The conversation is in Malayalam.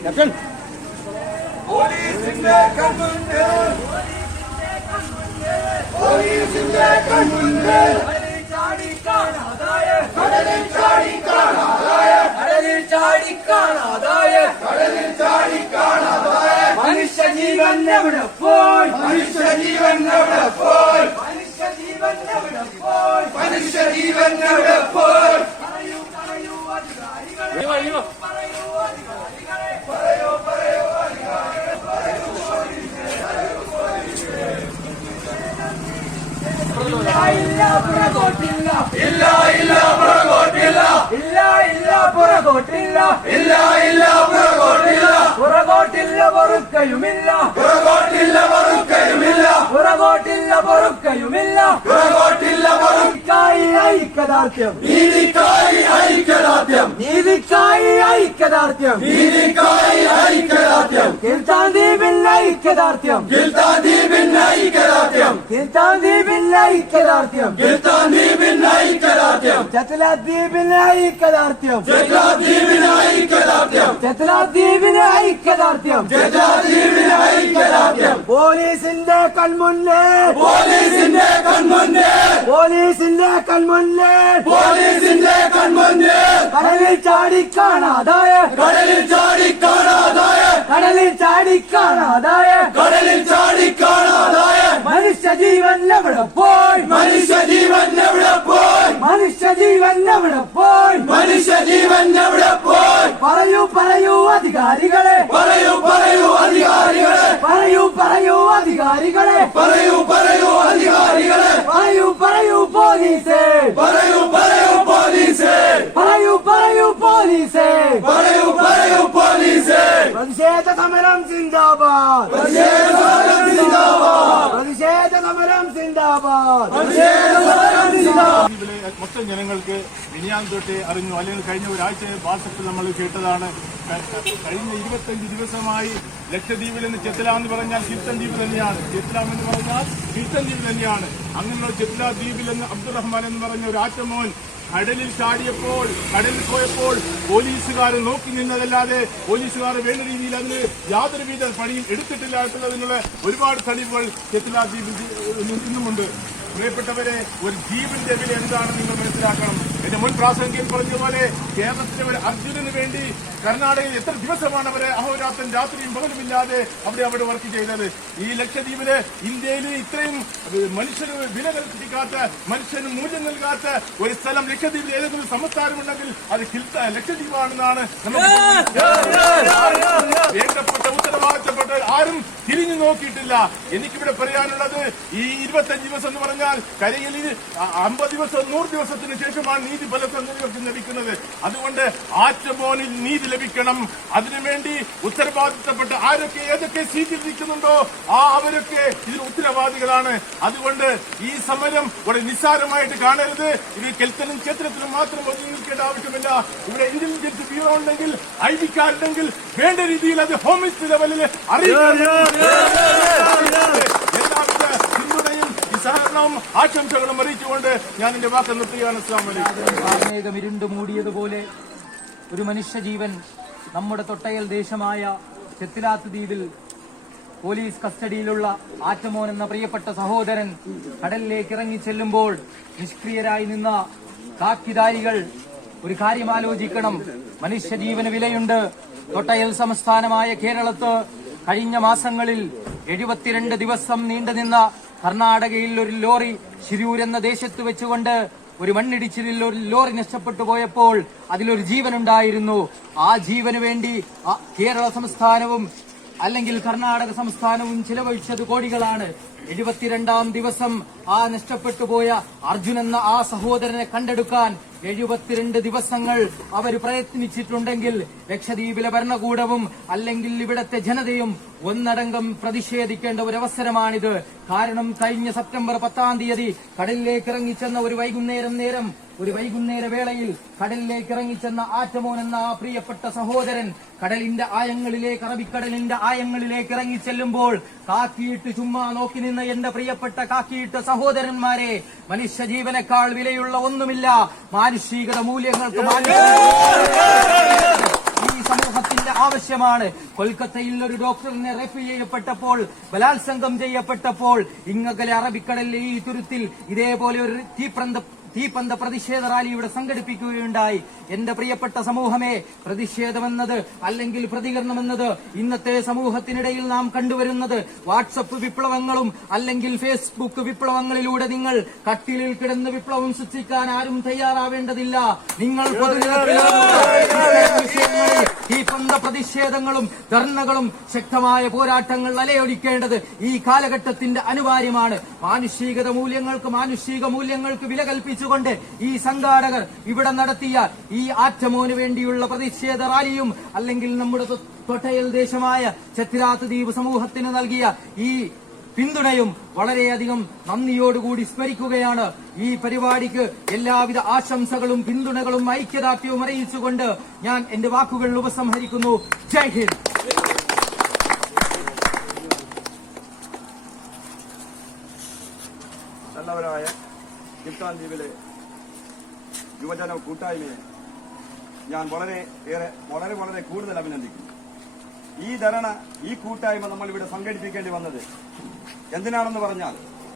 ക്യാപ്റ്റൻ പോലീസിന്റെ കൺമുന്നിൽ പോലീസിന്റെ കൺമുന്നിൽ ചാടി കാണാതായ കടലിൽ ചാടി കാണാതായ കടലിൽ ചാടി കാണാതായ കടലിൽ ചാടി കാണാതായ മനുഷ്യ ജീവൻ എവിടെ പോയി? മനുഷ്യ ജീവൻ എവിടെ പോയി? മനുഷ്യ ജീവൻ എവിടെ പോയി ഇല്ല പുറകോട്ടില്ല ഇല്ല ഇല്ല പുറകോട്ടില്ല. ഇല്ല ഇല്ല പുറകോട്ടില്ല. ഇല്ല ഇല്ല പുറകോട്ടില്ല. പുറകോട്ടില്ല. പൊറുക്കയുമില്ല. പുറകോട്ടില്ല പൊറുക്കയുമില്ല. പുറകോട്ടില്ല പൊറുക്കയുമില്ല. പുറകോട്ടില്ല പൊറുക്കായി ഐക്യദാർഢ്യം. നീതിക്കായി ഐക്യദാർഢ്യം. നീതിക്കായി ഐക്യദാർഢ്യം. നീതിക്കായി ഐക്യദാർഢ്യം. കിൽത്താൻ ദ്വീപിൽ ഐക്യദാർഢ്യം. കിൽത്താൻ ദ്വീപിൽ ഐക്യദാർഢ്യം. കിൽത്താൻ ദ്വീപിൽ ഐക്യദാർഢ്യം. കിൽത്താൻ ദ്വീപിൽ ഐക്യദാർഢ്യം. ചത്തലാദ്വീപിൽ ഐക്യദാർഢ്യം. ചത്തലാദ്വീപിൽ ഐക്യദാർഢ്യം. ചത്തലാദ്വീപിൽ ഐക്യദാർഢ്യം. ഐക്യദാർഢ്യം പോലീസിന്റെ കൺമുന്നേ. പോലീസിന്റെ കൺമുന്നേ. പോലീസിന്റെ കൺമുന്നേ. പോലീസിന്റെ കൺമുന്നേ. കടലിൽ ചാടിക്കാണാതായ കടലിൽ ചാടിക്കാണാതായ കടലിൽ ചാടിക്കാണാതായ കടലിൽ ചാടിക്കാണാതായ മനുഷ്യ ജീവൻ എവിടെ പോയി? മനുഷ്യ ജീവൻ എവിടെ പോയി? മനുഷ്യ ജീവൻ എവിടെ പോയി? മനുഷ്യ ജീവൻ എവിടെ പോയി? സമരം സിന്ദാബാദ്. പ്രതിഷേധ സമരം സിന്ദാബാദ്. മൊത്തം ജനങ്ങൾക്ക് മിനിയാൻ തൊട്ട് അറിഞ്ഞു. അല്ലെങ്കിൽ കഴിഞ്ഞ ഒരാഴ്ച വാട്സപ്പിൽ നമ്മൾ കേട്ടതാണ്. കഴിഞ്ഞ ഇരുപത്തഞ്ച് ദിവസമായി ലക്ഷദ്വീപിൽ നിന്ന് ചെത്തല എന്ന് പറഞ്ഞാൽ കീർത്തൻ ദ്വീപ് തന്നെയാണ്. ചെത്തലാം എന്ന് പറഞ്ഞാൽ കീർത്തൻ ദ്വീപ് തന്നെയാണ്. അങ്ങനെയുള്ള ചെത്തലാ ദ്വീപിൽ നിന്ന് അബ്ദുറഹ്മാൻ എന്ന് പറഞ്ഞ ഒരു ആറ്റമോൻ കടലിൽ ചാടിയപ്പോൾ കടലിൽ പോയപ്പോൾ പോലീസുകാർ നോക്കി നിന്നതല്ലാതെ പോലീസുകാർ വേണ്ട രീതിയിൽ അതിന് യാതൊരു വിധ പണിയും എടുത്തിട്ടില്ല എന്നുള്ളതിനുള്ള ഒരുപാട് തെളിവുകൾ ചെത്തിലാ ദ്വീപിൽ ഇന്നുമുണ്ട്. പ്രിയപ്പെട്ടവരെ ഒരു ജീവന്റെ വില എന്താണെന്ന് നിങ്ങൾ മനസ്സിലാക്കണം. എന്റെ മുൻ പ്രാസംഗ്യം പറഞ്ഞതുപോലെ കേരളത്തിലെ ഒരു അർജുനന് വേണ്ടി കർണാടകയിൽ എത്ര ദിവസമാണ് അവരെ അഹോരാത്രം രാത്രിയും പകലുമില്ലാതെ അവിടെ അവിടെ വർക്ക് ചെയ്തത്? ഈ ലക്ഷദ്വീപിൽ ഇന്ത്യയിൽ ഇത്രയും മനുഷ്യന് വില കൽപ്പിക്കാത്ത മനുഷ്യന് മൂല്യം നൽകാത്ത ഒരു സ്ഥലം ലക്ഷദ്വീപിൽ ഏതെങ്കിലും സംസ്ഥാനമുണ്ടെങ്കിൽ അത് ലക്ഷദ്വീപാണെന്നാണ് വേണ്ടപ്പെട്ട ഉത്തരവാദിത്തപ്പെട്ട ആരും തിരിഞ്ഞു നോക്കിയിട്ടില്ല. എനിക്കിവിടെ പറയാനുള്ളത് ഈ ഇരുപത്തഞ്ച് ദിവസം എന്ന് പറഞ്ഞാൽ കരയിൽ അമ്പത് ദിവസം നൂറ് ദിവസത്തിന് ശേഷമാണ് നീതി പല സംഗതികൾക്കും ലഭിക്കുന്നത്. അതുകൊണ്ട് ആറ്റമോനിൽ നീതി ലഭിക്കണം. അതിനുവേണ്ടി ഉത്തരവാദിത്തപ്പെട്ട ആരൊക്കെ ഏതൊക്കെ സീറ്റിൽ നിൽക്കുന്നുണ്ടോ ആ അവരൊക്കെ ഇതിന് ഉത്തരവാദികളാണ്. അതുകൊണ്ട് ഈ സമരം ഒരു നിസ്സാരമായിട്ട് കാണരുത്. ഇത് കെൽത്തനും ക്ഷേത്രത്തിനും മാത്രം ഒതുങ്ങി നിൽക്കേണ്ട ആവശ്യമില്ല. ഇവിടെ ഇന്റലിജൻസ് ബ്യൂറോ ഉണ്ടെങ്കിൽ ഐ ഉണ്ടെങ്കിൽ വേണ്ട രീതിയിൽ അത് ഹോം മിനിസ്റ്റർ ലെവലിൽ അറിയിക്കണം എല്ലാവിധ പിന്തുണയും സഹകരണവും ആശംസകളും അറിയിച്ചുകൊണ്ട് ഞാൻ എന്റെ വാക്ക് നിർത്തുകയാണ്. അസ്ലാം വലൈക്കും കാർമേഘം ഇരുണ്ടു മൂടിയതുപോലെ ഒരു മനുഷ്യജീവൻ നമ്മുടെ തൊട്ടയൽ ദേശമായ ചെത്തിലാത്ത് ദ്വീപിൽ പോലീസ് കസ്റ്റഡിയിലുള്ള ആറ്റമോൻ എന്ന പ്രിയപ്പെട്ട സഹോദരൻ കടലിലേക്ക് ഇറങ്ങി ചെല്ലുമ്പോൾ നിഷ്ക്രിയരായി നിന്ന കാക്കിദാരികൾ ഒരു കാര്യം ആലോചിക്കണം. മനുഷ്യജീവന് വിലയുണ്ട്. തൊട്ടയൽ സംസ്ഥാനമായ കേരളത്ത് കഴിഞ്ഞ മാസങ്ങളിൽ എഴുപത്തിരണ്ട് ദിവസം നീണ്ടുനിന്ന കർണാടകയിൽ ഒരു ലോറി ശിരൂർ എന്ന ദേശത്ത് വെച്ചുകൊണ്ട് ഒരു മണ്ണിടിച്ചിലിൽ ഒരു ലോറി നഷ്ടപ്പെട്ടു പോയപ്പോൾ അതിലൊരു ജീവനുണ്ടായിരുന്നു. ആ ജീവന് വേണ്ടി കേരള സംസ്ഥാനവും അല്ലെങ്കിൽ കർണാടക സംസ്ഥാനവും ചിലവഴിച്ചത് കോടികളാണ്. എഴുപത്തിരണ്ടാം ദിവസം ആ നഷ്ടപ്പെട്ടു പോയ അർജുൻ എന്ന ആ സഹോദരനെ കണ്ടെടുക്കാൻ എഴുപത്തിരണ്ട് ദിവസങ്ങൾ അവർ പ്രയത്നിച്ചിട്ടുണ്ടെങ്കിൽ ലക്ഷദ്വീപിലെ ഭരണകൂടവും അല്ലെങ്കിൽ ഇവിടത്തെ ജനതയും ഒന്നടങ്കം പ്രതിഷേധിക്കേണ്ട ഒരു അവസരമാണിത് കാരണം കഴിഞ്ഞ സെപ്റ്റംബർ പത്താം തീയതി കടലിലേക്ക് ഇറങ്ങിച്ചെന്ന ഒരു വൈകുന്നേരം നേരം ഒരു വൈകുന്നേര വേളയിൽ കടലിലേക്ക് ഇറങ്ങിച്ചെന്ന ആറ്റമോൻ എന്ന ആ പ്രിയപ്പെട്ട സഹോദരൻ കടലിന്റെ ആയങ്ങളിലേക്ക് അറബിക്കടലിന്റെ ആയങ്ങളിലേക്ക് ഇറങ്ങിച്ചെല്ലുമ്പോൾ കാക്കിയിട്ട് ചുമ്മാ നോക്കി നിന്ന എന്റെ പ്രിയപ്പെട്ട കാക്കിയിട്ട് സഹോദരന്മാരെ മനുഷ്യ ജീവനേക്കാൾ വിലയുള്ള ഒന്നുമില്ല. മാനുഷികത മൂല്യങ്ങൾക്ക് ഈ സമൂഹത്തിന്റെ ആവശ്യമാണ്. കൊൽക്കത്തയിൽ ഒരു ഡോക്ടറിനെ റെഫർ ചെയ്യപ്പെട്ടപ്പോൾ ബലാത്സംഗം ചെയ്യപ്പെട്ടപ്പോൾ ഇങ്ങകലെ അറബിക്കടലിലെ ഈ തുരുത്തിൽ ഇതേപോലെ ഒരു തീപ്രന്ത തീപ്പന്ത പ്രതിഷേധ റാലി ഇവിടെ സംഘടിപ്പിക്കുകയുണ്ടായി. എന്റെ പ്രിയപ്പെട്ട സമൂഹമേ പ്രതിഷേധമെന്നത് അല്ലെങ്കിൽ പ്രതികരണമെന്നത് ഇന്നത്തെ സമൂഹത്തിനിടയിൽ നാം കണ്ടുവരുന്നത് വാട്സപ്പ് വിപ്ലവങ്ങളും അല്ലെങ്കിൽ ഫേസ്ബുക്ക് വിപ്ലവങ്ങളിലൂടെ നിങ്ങൾ കട്ടിലിൽ കിടന്ന് വിപ്ലവം സൃഷ്ടിക്കാൻ ആരും തയ്യാറാവേണ്ടതില്ല. നിങ്ങൾ തീപ്പന്ത പ്രതിഷേധങ്ങളും ധർണകളും ശക്തമായ പോരാട്ടങ്ങൾ അലയൊടിക്കേണ്ടത് ഈ കാലഘട്ടത്തിന്റെ അനിവാര്യമാണ്. മാനുഷികത മൂല്യങ്ങൾക്ക് മാനുഷിക മൂല്യങ്ങൾക്ക് വില കൽപ്പിച്ചുകൊണ്ട് ഈ സംഘാടകർ ഇവിടെ നടത്തിയ ഈ ആറ്റമോന് വേണ്ടിയുള്ള പ്രതിഷേധ റാലിയും അല്ലെങ്കിൽ നമ്മുടെ തൊട്ടയൽ ദേശമായ ചെത്തിരാത്ത് ദ്വീപ് സമൂഹത്തിന് നൽകിയ ഈ പിന്തുണയും വളരെയധികം നന്ദിയോടുകൂടി സ്മരിക്കുകയാണ്. ഈ പരിപാടിക്ക് എല്ലാവിധ ആശംസകളും പിന്തുണകളും ഐക്യദാർഢ്യവും അറിയിച്ചുകൊണ്ട് ഞാൻ എന്റെ വാക്കുകൾ ഉപസംഹരിക്കുന്നു. ജയ് ഹിന്ദ്. നല്ലവരായ കിപ്താൻ ദ്വീപിലെ യുവജന കൂട്ടായ്മയെ ഞാൻ വളരെ ഏറെ വളരെ വളരെ കൂടുതൽ അഭിനന്ദിക്കുന്നു. ഈ ധരണ ഈ കൂട്ടായ്മ നമ്മൾ ഇവിടെ സംഘടിപ്പിക്കേണ്ടി വന്നത് എന്തിനാണെന്ന് പറഞ്ഞാൽ